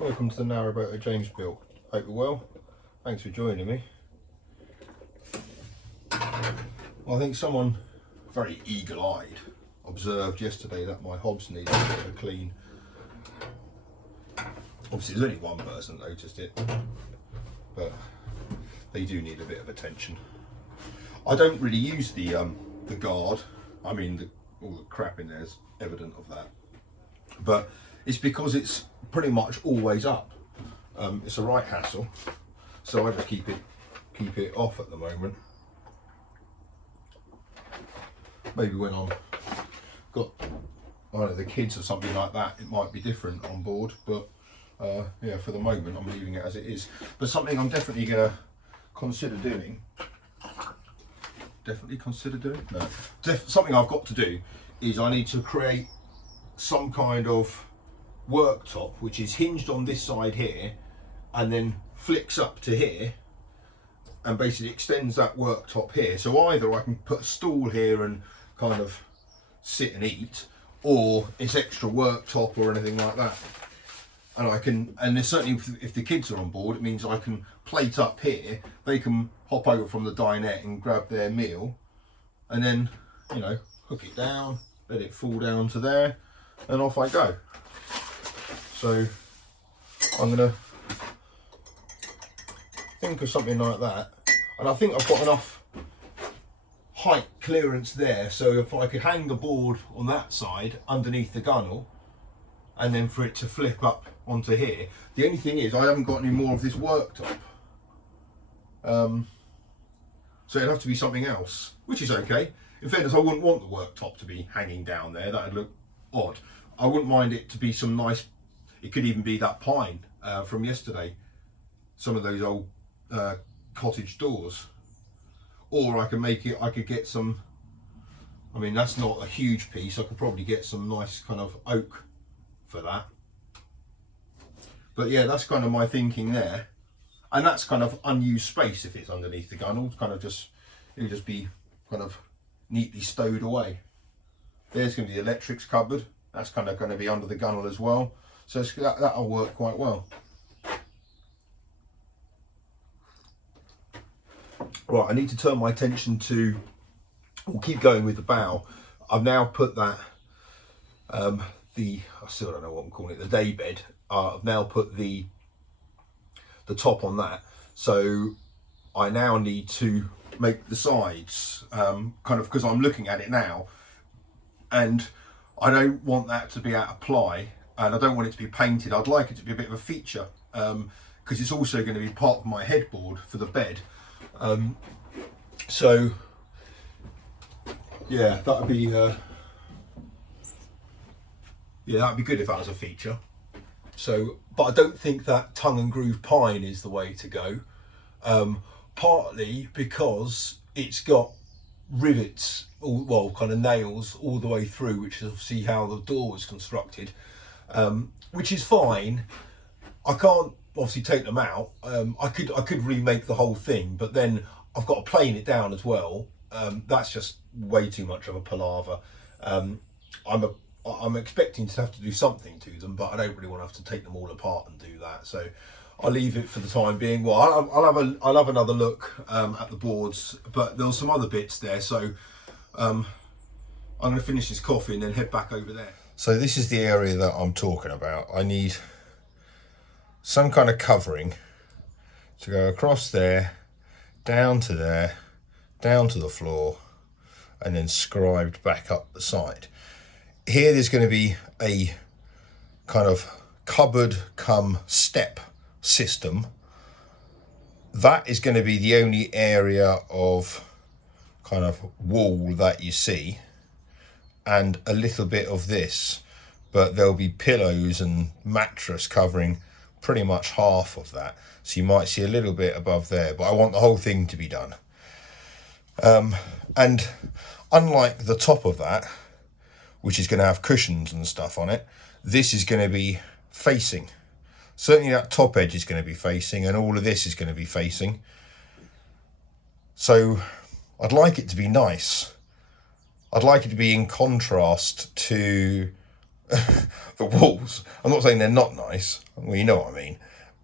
Welcome to the Narrowboat at James built. Hope you're well. Thanks for joining me. I think someone very eagle-eyed observed yesterday that my hobs needed a bit of a clean. Obviously there's only one person that noticed it, but they do need a bit of attention. I don't really use the guard. I mean, all the crap in there is evident of that. But it's because it's pretty much always up. It's a right hassle, so I just keep it off at the moment. Maybe when I'm got the kids or something like that, it might be different on board. But yeah, for the moment, I'm leaving it as it is. But something I'm definitely gonna consider doing. Something I've got to do is I need to create some kind of worktop which is hinged on this side here and then flicks up to here and basically extends that worktop here. So either I can put a stool here and kind of sit and eat, or it's extra worktop or anything like that. And I can, and certainly if the kids are on board, it means I can plate up here. They can hop over from the dinette and grab their meal, and then, you know, hook it down, let it fall down to there, and off I go. So I'm gonna think of something like that, and I think I've got enough height clearance there, so if I could hang the board on that side underneath the gunnel and then for it to flip up onto here. The only thing is I haven't got any more of this worktop, so it'd have to be something else, which is okay. In fairness, I wouldn't want the worktop to be hanging down there. That'd look odd. I wouldn't mind it to be some nice, it could even be that pine from yesterday, some of those old cottage doors. Or I can make it, I could get some, I mean that's not a huge piece, I could probably get some nice kind of oak for that. But yeah, that's kind of my thinking there. And that's kind of unused space if it's underneath the gunnel. It's kind of just, it'll just be kind of neatly stowed away. There's going to be the electrics cupboard. That's kind of going to be under the gunnel as well. So that'll work quite well. Right, I need to turn my attention to, we'll keep going with the bow. I've now put that, I still don't know what I'm calling it, the day bed. I've now put the top on that. So I now need to make the sides, kind of, because I'm looking at it now, and I don't want that to be out of ply, and I don't want it to be painted. I'd like it to be a bit of a feature, because it's also going to be part of my headboard for the bed. So yeah, that'd be that'd be good if that was a feature. So, but I don't think that tongue and groove pine is the way to go. Partly because it's got rivets, well, kind of nails all the way through, which is obviously how the door was constructed, which is fine. I can't obviously take them out. I could remake the whole thing, but then I've got to plane it down as well. That's just way too much of a palaver. I'm expecting to have to do something to them, but I don't really want to have to take them all apart and do that. So I'll leave it for the time being. Well, I'll have another look at the boards, but there's some other bits there. So I'm going to finish this coffee and then head back over there. So this is the area that I'm talking about. I need some kind of covering to go across there, down to there, down to the floor, and then scribed back up the side. Here there's going to be a kind of cupboard cum step system. That is going to be the only area of kind of wall that you see, and a little bit of this, but there'll be pillows and mattress covering pretty much half of that. So you might see a little bit above there, but I want the whole thing to be done. And unlike the top of that, which is going to have cushions and stuff on it, this is going to be facing. Certainly that top edge is going to be facing, and all of this is going to be facing. So I'd like it to be nice. I'd like it to be in contrast to the walls. I'm not saying they're not nice. Well, you know what I mean.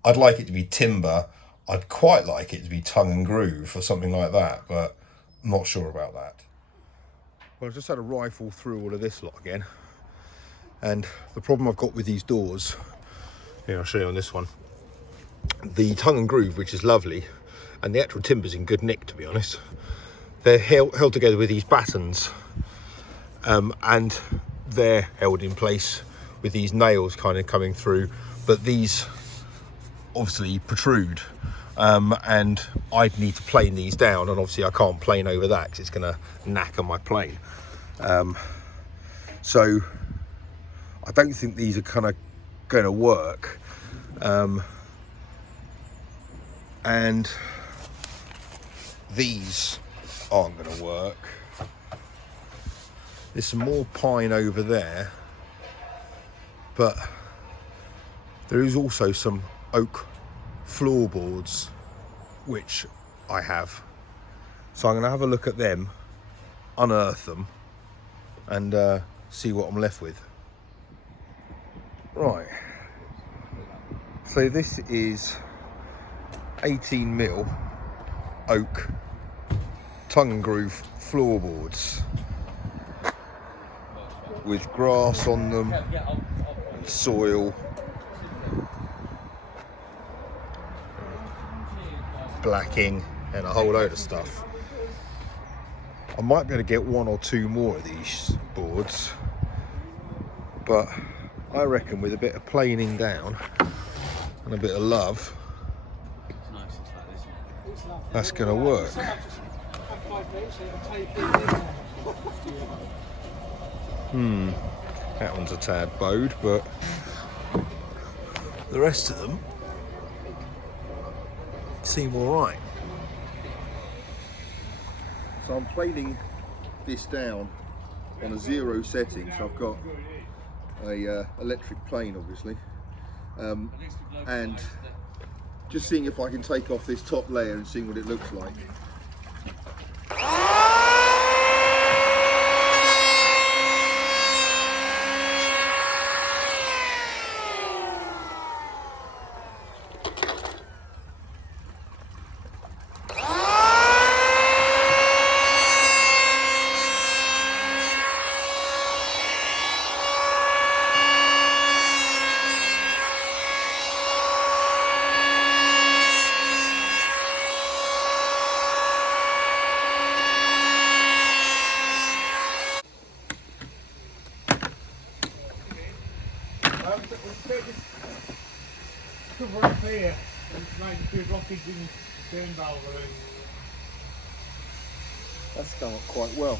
I'd like it to be timber. I'd quite like it to be tongue and groove or something like that, but I'm not sure about that. Well, I've just had a rifle through all of this lot again. And the problem I've got with these doors, here I'll show you on this one. The tongue and groove, which is lovely, and the actual timber's in good nick, to be honest. They're held together with these battens, and they're held in place with these nails kind of coming through, but these obviously protrude, and I'd need to plane these down, and obviously I can't plane over that because it's going to knacker my plane. So I don't think these are kind of going to work, and these aren't going to work. There's some more pine over there, but there is also some oak floorboards which I have, so I'm going to have a look at them, unearth them, and see what I'm left with. Right, so this is 18mm oak tongue and groove floorboards with grass on them and soil, blacking and a whole load of stuff. I might be able to get one or two more of these boards, but I reckon with a bit of planing down and a bit of love, that's going to work. That one's a tad bowed, but the rest of them seem all right. So I'm planing this down on a 0 setting, so I've got a electric plane obviously, and just seeing if I can take off this top layer and seeing what it looks like. Cover up here and make a few blockage in Turnbow. That's come up quite well.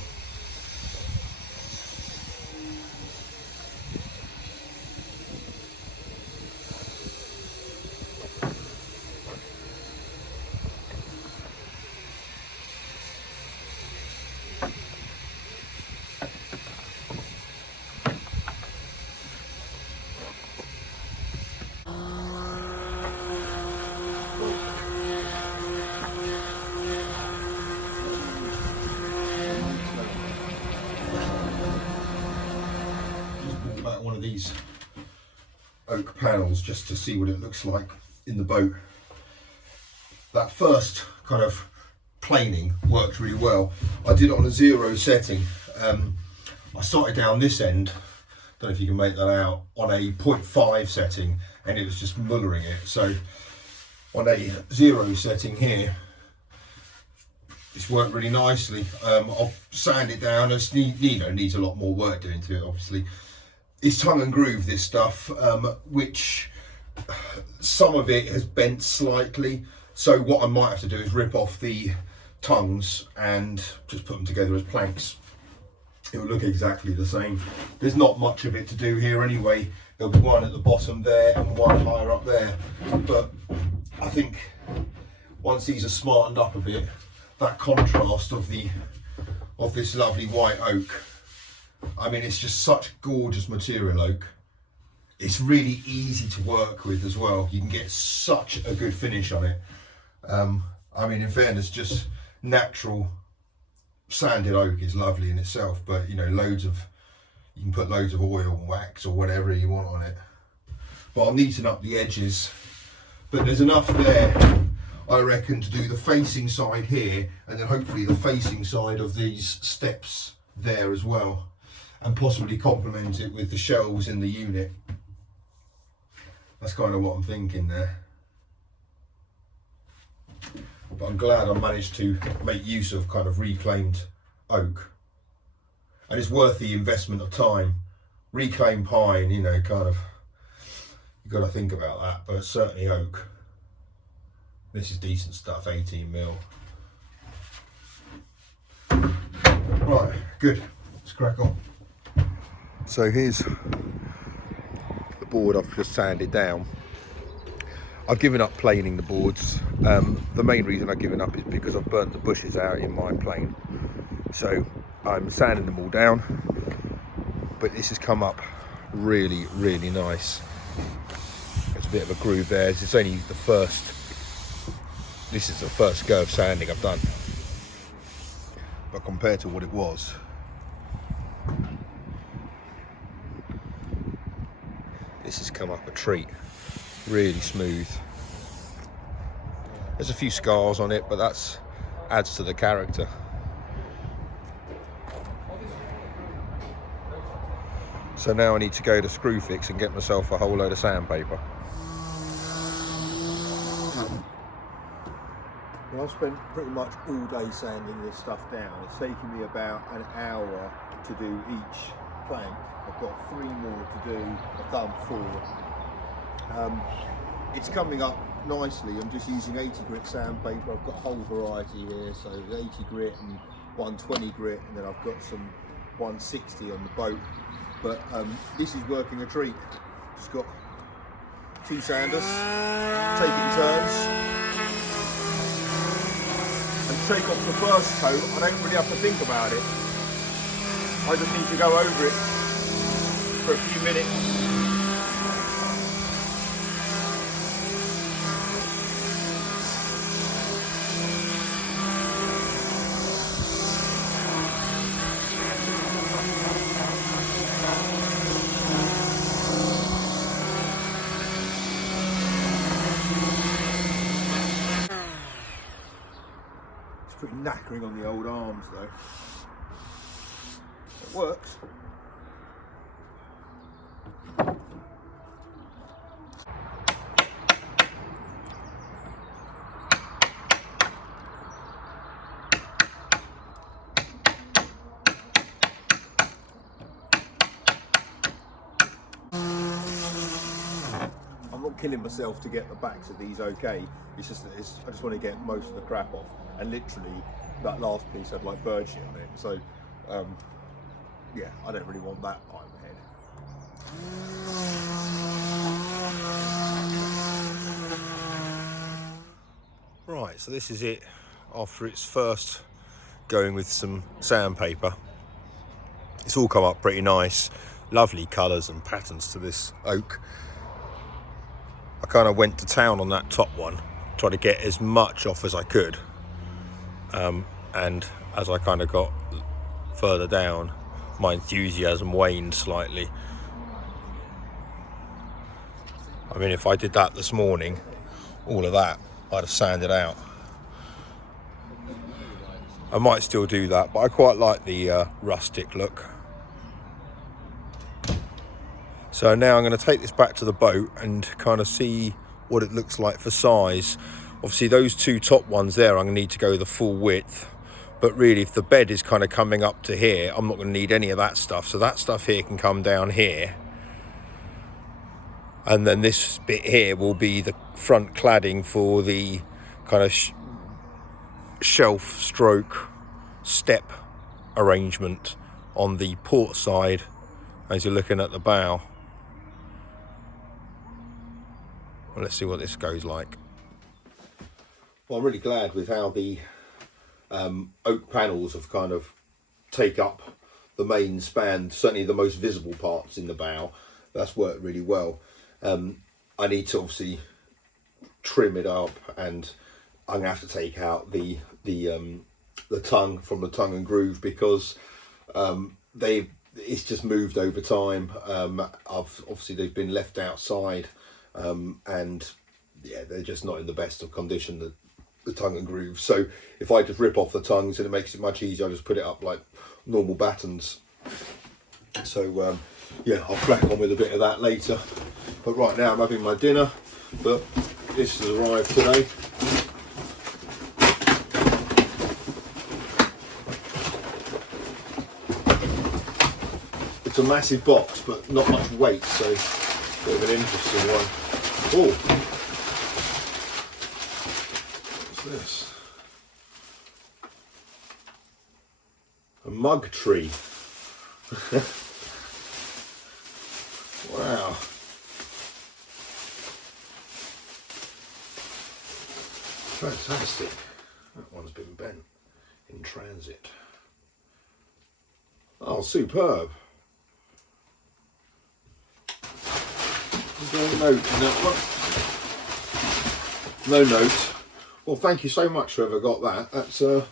One of these oak panels just to see what it looks like in the boat. That first kind of planing worked really well. I did it on a 0 setting. I started down this end, don't know if you can make that out, on a 0.5 setting, and it was just mullering it. So on a 0 setting here, it's worked really nicely. I'll sand it down. It needs a lot more work doing to it, obviously. It's tongue and groove, this stuff, which some of it has bent slightly. So what I might have to do is rip off the tongues and just put them together as planks. It will look exactly the same. There's not much of it to do here anyway. There'll be one at the bottom there and one higher up there. But I think once these are smartened up a bit, that contrast of this lovely white oak, I mean, it's just such gorgeous material oak. It's really easy to work with as well. You can get such a good finish on it. I mean, in fairness, just natural sanded oak is lovely in itself, but you know, loads of You can put loads of oil and wax or whatever you want on it. But I'm neatening up the edges. But there's enough there, I reckon, to do the facing side here, and then hopefully the facing side of these steps there as well, and possibly complement it with the shelves in the unit. That's kind of what I'm thinking there. But I'm glad I managed to make use of kind of reclaimed oak. And it's worth the investment of time. Reclaimed pine, you know, kind of, you've got to think about that, but certainly oak. This is decent stuff, 18 mil. Right, good, let's crack on. So here's the board I've just sanded down. I've given up planing the boards. The main reason I've given up is because I've burnt the bushes out in my plane. So I'm sanding them all down, but this has come up really, really nice. There's a bit of a groove there. This is only the first, this is the first go of sanding I've done. But compared to what it was, this has come up a treat. Really smooth. There's a few scars on it, but that's adds to the character. So now I need to go to Screwfix and get myself a whole load of sandpaper. Well, I've spent pretty much all day sanding this stuff down. It's taken me about an hour to do each plank. I've got 3 more to do. I've done 4. It's coming up nicely. I'm just using 80 grit sandpaper. I've got a whole variety here, so 80 grit and 120 grit, and then I've got some 160 on the boat. But this is working a treat. Just got 2 sanders, taking turns, and take off the first coat. I don't really have to think about it. I just need to go over it for a few minutes. Pretty knackering on the old arms though. It works. I'm not killing myself to get the backs of these okay. It's just that I just want to get most of the crap off. And literally, that last piece had like bird shit on it. So, yeah, I don't really want that part of the head. Right, so this is it after its first going with some sandpaper. It's all come up pretty nice. Lovely colours and patterns to this oak. I kind of went to town on that top one, tried to get as much off as I could. And as I kind of got further down, my enthusiasm waned slightly. I mean, if I did that this morning, all of that, I'd have sanded out. I might still do that, but I quite like the rustic look. So now I'm going to take this back to the boat and kind of see what it looks like for size. Obviously those 2 top ones there, I'm going to need to go the full width. But really, if the bed is kind of coming up to here, I'm not going to need any of that stuff. So that stuff here can come down here. And then this bit here will be the front cladding for the kind of shelf stroke step arrangement on the port side as you're looking at the bow. Well, let's see what this goes like. Well, I'm really glad with how the oak panels have kind of take up the main span, certainly the most visible parts in the bow. That's worked really well. I need to obviously trim it up, and I'm gonna have to take out the tongue from the tongue and groove, because it's just moved over time. Obviously they've been left outside, and yeah, they're just not in the best of condition, the tongue and grooves. So if I just rip off the tongues, and it makes it much easier, I just put it up like normal battens. So yeah, I'll crack on with a bit of that later. But right now I'm having my dinner, but this has arrived today. It's a massive box, but not much weight, so bit of an interesting one. Oh, what's this? A mug tree. Wow. Fantastic. That one's been bent in transit. Oh, superb. No note in that one. No note. Well, thank you so much, whoever got that. That's yeah,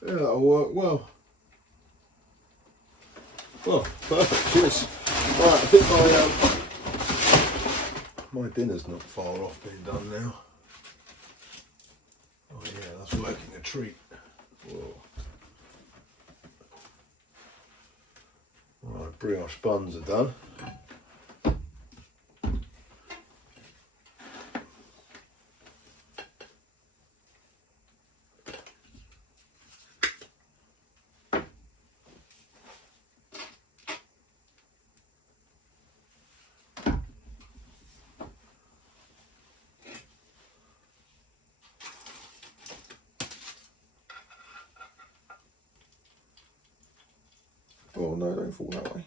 that'll work well. Well, perfect. Cheers. Right, I think my dinner's not far off being done now. Oh yeah, that's working a treat. Whoa. Right, brioche buns are done. Oh no, don't fall that way.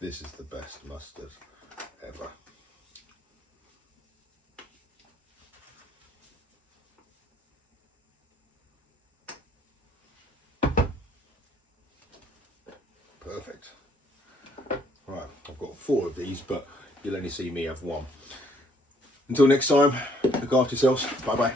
This is the best mustard ever. Perfect. Right, I've got 4 of these, but you'll only see me have 1. Until next time, look after yourselves. Bye bye.